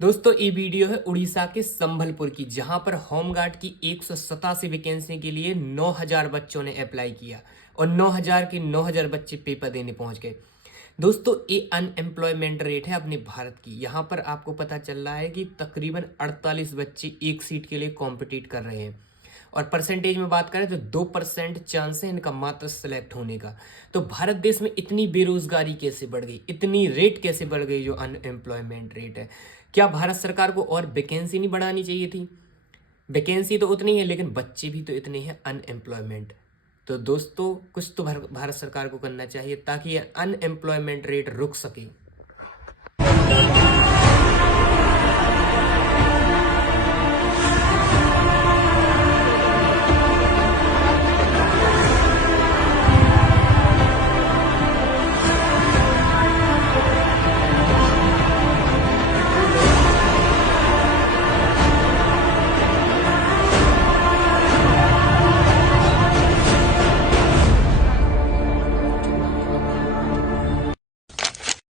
दोस्तों ये वीडियो है उड़ीसा के संबलपुर की, जहां पर होमगार्ड की 187 वैकेंसी के लिए 9000 बच्चों ने अप्लाई किया और 9000 के 9000 बच्चे पेपर देने पहुंच गए। दोस्तों ये अनएम्प्लॉयमेंट रेट है अपने भारत की। यहाँ पर आपको पता चल रहा है कि तकरीबन 48 बच्चे एक सीट के लिए कॉम्पिटिट कर रहे हैं और परसेंटेज में बात करें तो 2% चांस है इनका मात्र सेलेक्ट होने का। तो भारत देश में इतनी बेरोजगारी कैसे बढ़ गई, इतनी रेट कैसे बढ़ गई जो अनएम्प्लॉयमेंट रेट है? क्या भारत सरकार को और वैकेंसी नहीं बढ़ानी चाहिए थी? वैकेंसी तो उतनी है लेकिन बच्चे भी तो इतने हैं अनएम्प्लॉयमेंट। तो दोस्तों कुछ तो भारत सरकार को करना चाहिए ताकि ये अनएम्प्लॉयमेंट रेट रुक सके।